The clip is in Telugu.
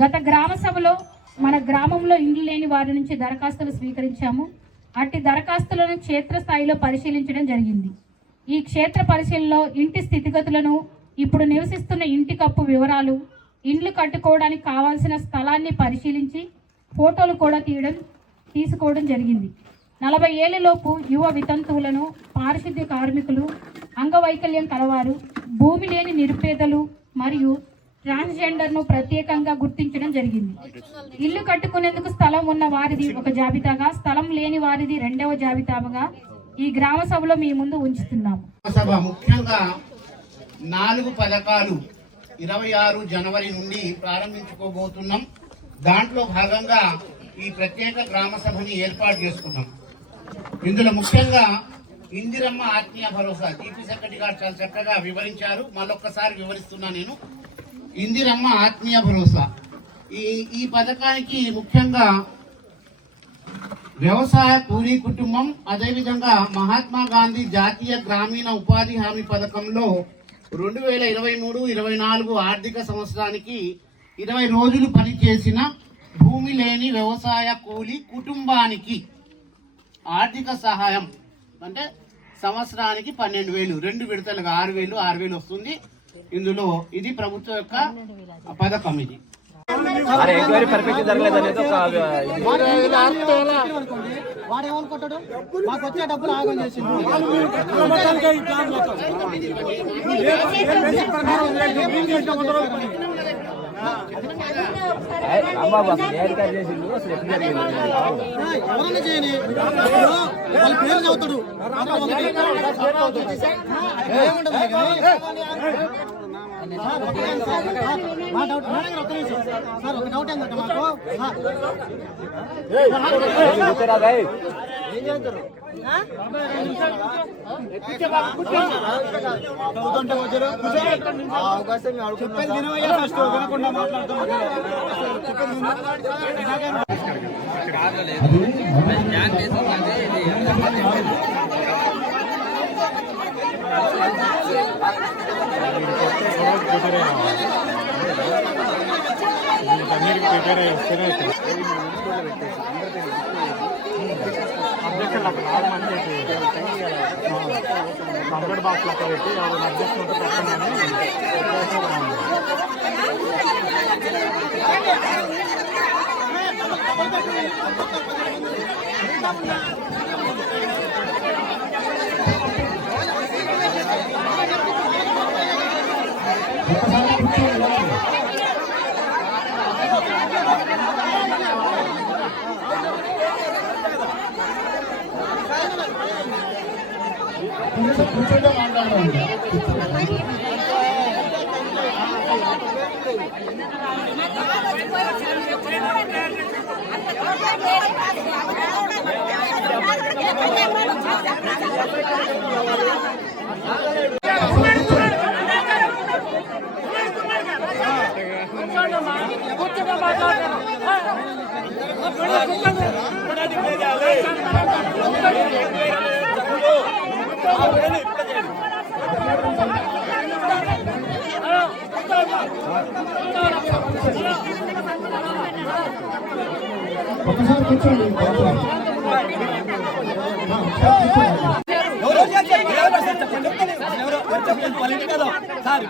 గత గ్రామ సభలో మన గ్రామంలో ఇండ్లు లేని వారి నుంచి దరఖాస్తులు స్వీకరించాము. అట్టి దరఖాస్తులను క్షేత్రస్థాయిలో పరిశీలించడం జరిగింది. ఈ క్షేత్ర పరిశీలనలో ఇంటి స్థితిగతులను, ఇప్పుడు నివసిస్తున్న ఇంటి కప్పు వివరాలు, ఇండ్లు కట్టుకోవడానికి కావాల్సిన స్థలాన్ని పరిశీలించి ఫోటోలు కూడా తీసుకోవడం జరిగింది. 40 ఏళ్లలోపు యువ వితంతువులను, పారిశుద్ధ్య కార్మికులు, అంగవైకల్యం కలవారు, భూమి లేని నిరుపేదలు మరియు ట్రాన్స్జెండర్ను ప్రత్యేకంగా గుర్తించడం జరిగింది. ఇల్లు కట్టుకునేందుకు స్థలం ఉన్న వారిది ఒక జాబితాగా, స్థలం లేని వారిది రెండవ జాబితాగా ఈ గ్రామ సభలో మీ ముందు ఉంచుతున్నాము. ముఖ్యంగా 4 పథకాలు 26 జనవరి నుండి ప్రారంభించుకోబోతున్నాం. దాంట్లో భాగంగా ఈ ప్రత్యేక గ్రామ సభని ఏర్పాటు చేసుకున్నాం. ఇందులో ముఖ్యంగా ఇందిరమ్మ ఆత్మీయ భరోసా చీఫ్ సెక్రటరీ గారు చాలా చక్కగా వివరించారు. మళ్ళొక్కసారి వివరిస్తున్నా నేను. ఇందిరమ్మ ఆత్మీయ భరోసా ఈ పథకానికి ముఖ్యంగా వ్యవసాయ కూలీ కుటుంబం, అదేవిధంగా మహాత్మా గాంధీ జాతీయ గ్రామీణ ఉపాధి హామీ పథకంలో 2023-24 ఆర్థిక సంవత్సరానికి 20 రోజులు పనిచేసిన భూమి లేని వ్యవసాయ కూలీ కుటుంబానికి ఆర్థిక సహాయం అంటే సంవత్సరానికి 12,000, 2 విడతలుగా 6,000 వస్తుంది. ఇందులో ఇది ప్రభుత్వం యొక్క పథకం. ఇది వాడేమనుకుంటాడు, మాకు వచ్చే డబ్బులు ఆగం చేసింది. ఎవరన్నా చేయని వాళ్ళ పేరు చదువుతాడు. మా డౌట్ సార్, ఒక డౌట్ ఏంటంటే మాకు ఏం చేస్తారు అవకాశం వినకుండా మాట్లాడుతున్నాం. కంప్యూటర్ బాక్స్ లెక్క పెట్టి అడ్జస్ట్మెంట్ పెట్టండి. కూర్చోండి, మాట్లాడండి. ఒకసారి కూర్చోండి. సార్